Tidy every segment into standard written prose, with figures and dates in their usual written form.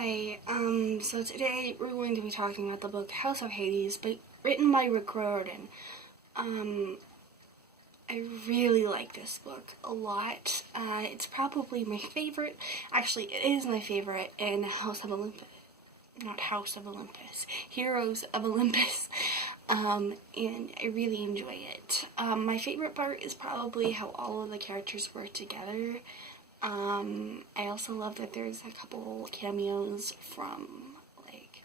Hi, so today we're going to be talking about the book House of Hades, but written by Rick Riordan. I really like this book a lot. It's probably my favorite. Actually, it is my favorite in House of Olympus. Not House of Olympus. Heroes of Olympus. And I really enjoy it. My favorite part is probably how all of the characters work together. I also love that there's a couple cameos from, like,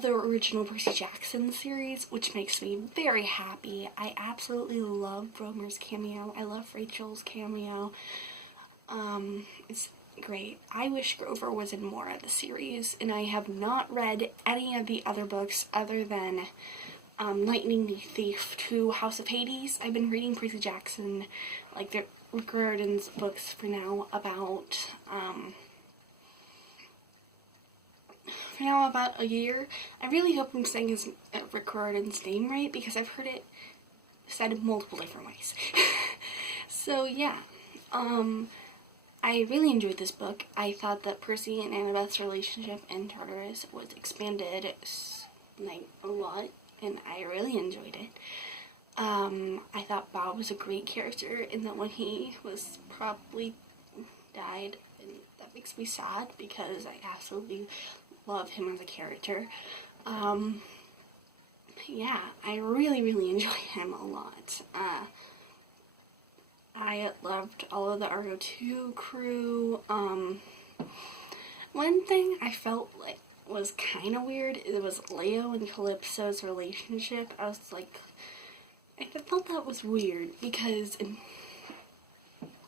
the original Percy Jackson series, which makes me very happy. I absolutely love Romer's cameo. I love Rachel's cameo. It's great. I wish Grover was in more of the series, and I have not read any of the other books other than Lightning Thief to House of Hades. I've been reading Percy Jackson, like the Rick Riordan's books for now about a year. I really hope I'm saying his Rick Riordan's name right because I've heard it said multiple different ways. So yeah, I really enjoyed this book. I thought that Percy and Annabeth's relationship in Tartarus was expanded like a lot, and I really enjoyed it. I thought Bob was a great character, and that when he was probably died, and that makes me sad because I absolutely love him as a character. Yeah, I really enjoy him a lot. I loved all of the Argo 2 crew. One thing I felt like was kind of weird, it was Leo and Calypso's relationship. I was like, I felt that was weird because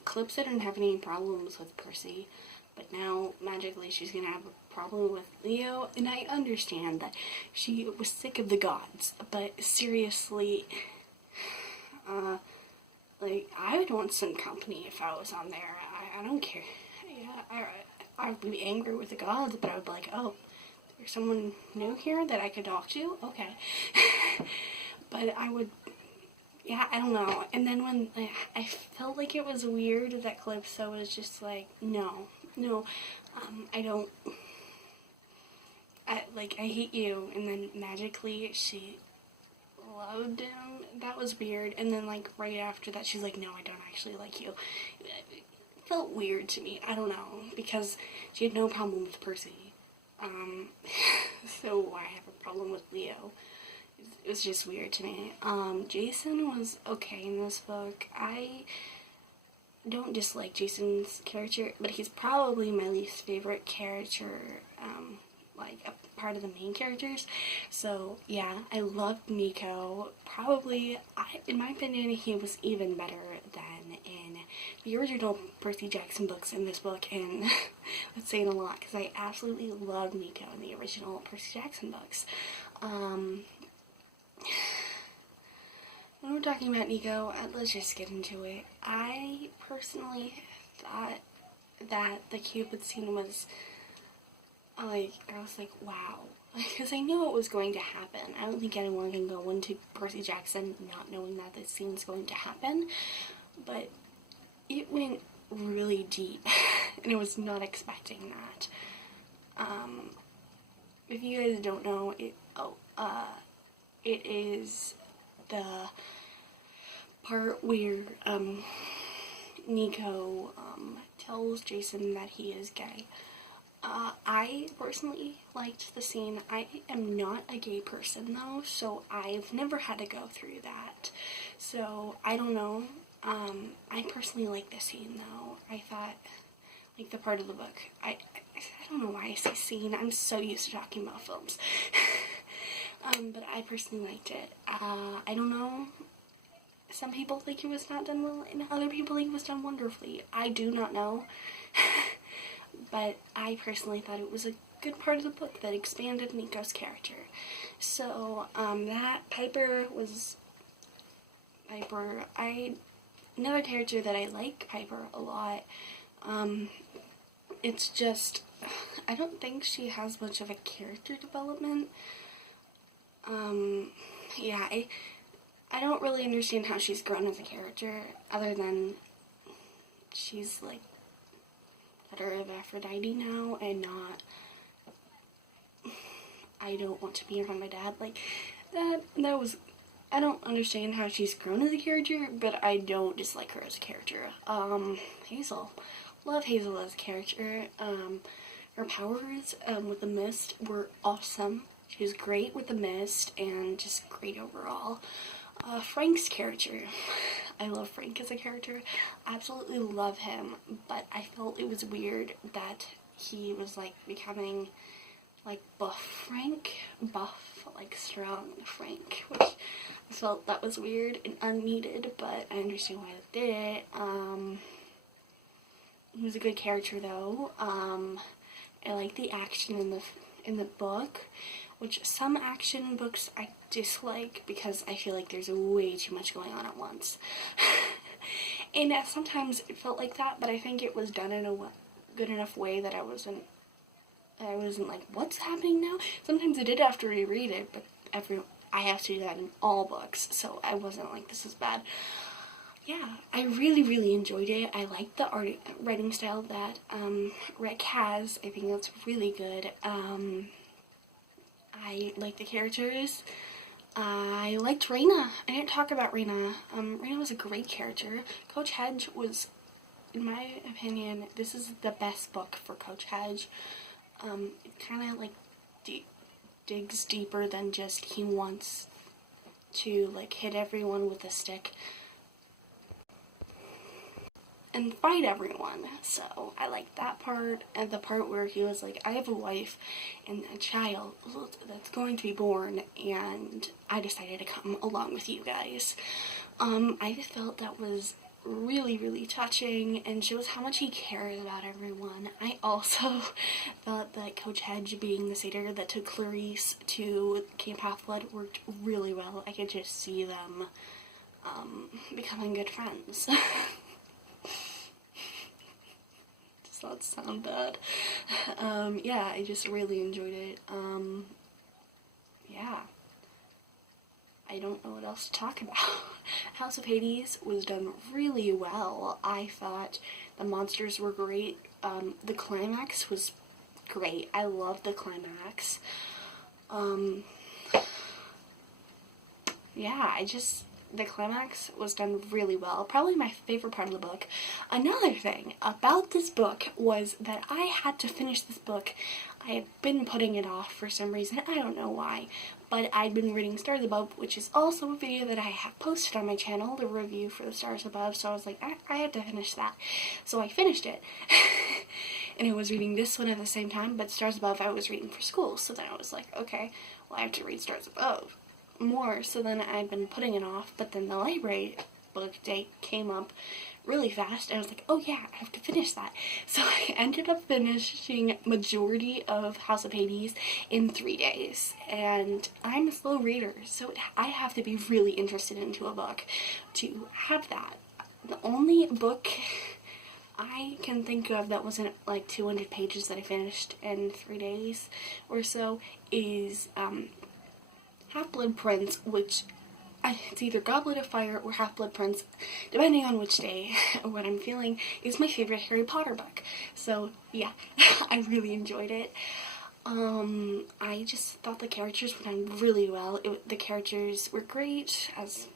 Calypso didn't have any problems with Percy, but now magically she's gonna have a problem with Leo, and I understand that she was sick of the gods, but seriously, like, I would want some company if I was on there. I don't care. Yeah, I would be angry with the gods, but I would be like, oh, there's someone new here that I could talk to? Okay. But I would, yeah, I don't know. And then when I felt like it was weird that Calypso was just like, no, I don't, I hate you. And then magically she loved him. That was weird. And then, like, right after that, she's like, no, I don't actually like you. It felt weird to me. I don't know, because she had no problem with Percy. So I have a problem with Leo. It was just weird to me. Jason was okay in this book. I don't dislike Jason's character, but he's probably my least favorite character, like a part of the main characters. So yeah, I loved Nico. Probably, in my opinion, he was even better than in the original Percy Jackson books in this book, and that's saying a lot because I absolutely loved Nico in the original Percy Jackson books. When we're talking about Nico, let's just get into it. I personally thought that the Cupid scene was, like, I was like, wow. Because I knew it was going to happen. I don't think anyone can go into Percy Jackson not knowing that this scene's going to happen. But it went really deep, and I was not expecting that. If you guys don't know, it is the part where Nico tells Jason that he is gay. I personally liked the scene. I am not a gay person though, so I've never had to go through that. So I don't know. I personally like the scene though. I thought, like, the part of the book. I don't know why I say scene. I'm so used to talking about films. But I personally liked it. I don't know. Some people think it was not done well, and other people think it was done wonderfully. I do not know. But I personally thought it was a good part of the book that expanded Nico's character. So, Piper. Another character that I like Piper a lot. It's just, I don't think she has much of a character development. Yeah, I don't really understand how she's grown as a character, other than she's, like, better of Aphrodite now and not I don't want to be around my dad. Like, that was, I don't understand how she's grown as a character, but I don't dislike her as a character. Hazel. Love Hazel as a character. Her powers, with the mist were awesome. She was great with the mist, and just great overall. Frank's character. I love Frank as a character. I absolutely love him, but I felt it was weird that he was, like, becoming, like, buff Frank? Buff, like, strong Frank, which I felt that was weird and unneeded, but I understand why they did it. He was a good character, though. I like the action in the book, which some action books I dislike because I feel like there's way too much going on at once. And sometimes it felt like that, but I think it was done in a good enough way that I wasn't like, what's happening now? Sometimes I did have to reread it, but I have to do that in all books, so I wasn't like, this is bad. Yeah, I really, really enjoyed it. I like the writing style that Rick has. I think that's really good. I like the characters. I liked Raina. I didn't talk about Raina. Raina was a great character. Coach Hedge was, in my opinion, this is the best book for Coach Hedge. It kind of like digs deeper than just he wants to like hit everyone with a stick and fight everyone. So I like that part, and the part where he was like, I have a wife and a child that's going to be born, and I decided to come along with you guys. I just felt that was really, really touching and shows how much he cares about everyone. I also thought that Coach Hedge being the satyr that took Clarice to Camp Half-Blood worked really well. I could just see them becoming good friends. Does that sound bad? Yeah, I just really enjoyed it. Yeah. I don't know what else to talk about. House of Hades was done really well. I thought the monsters were great. The climax was great. I love the climax. Yeah, the climax was done really well. Probably my favorite part of the book. Another thing about this book was that I had to finish this book. I had been putting it off for some reason. I don't know why. But I'd been reading Stars Above, which is also a video that I have posted on my channel, the review for the Stars Above. So I was like, I had to finish that. So I finished it. And I was reading this one at the same time, but Stars Above I was reading for school. So then I was like, okay, well I have to read Stars Above more. So then I'd been putting it off, but then the library book date came up really fast, and I was like, oh yeah, I have to finish that. So I ended up finishing majority of House of Hades in 3 days, and I'm a slow reader, so I have to be really interested into a book to have that. The only book I can think of that wasn't like 200 pages that I finished in 3 days or so is Half-Blood Prince, which it's either Goblet of Fire or Half-Blood Prince, depending on which day or what I'm feeling, is my favorite Harry Potter book. So yeah, I really enjoyed it. I just thought the characters were done really well. The characters were great, as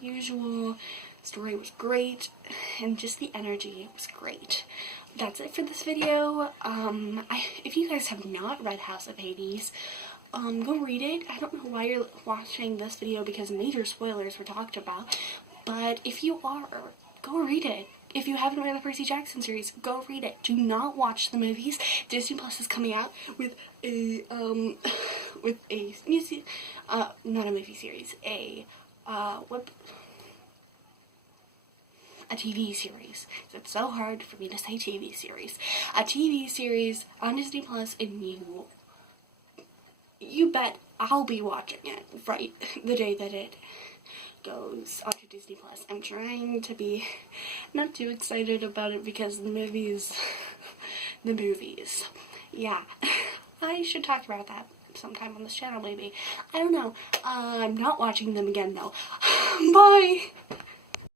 usual. Story was great, and just the energy was great. That's it for this video. If you guys have not read House of Hades, go read it. I don't know why you're watching this video because major spoilers were talked about, but if you are, go read it. If you haven't read the Percy Jackson series, go read it. Do not watch the movies. Disney Plus is coming out with a not a movie series, a TV series. It's so hard for me to say TV series. A TV series on Disney Plus, and you bet I'll be watching it right the day that it goes onto Disney Plus. I'm trying to be not too excited about it because the movies. Yeah, I should talk about that sometime on this channel maybe. I don't know. I'm not watching them again though. Bye!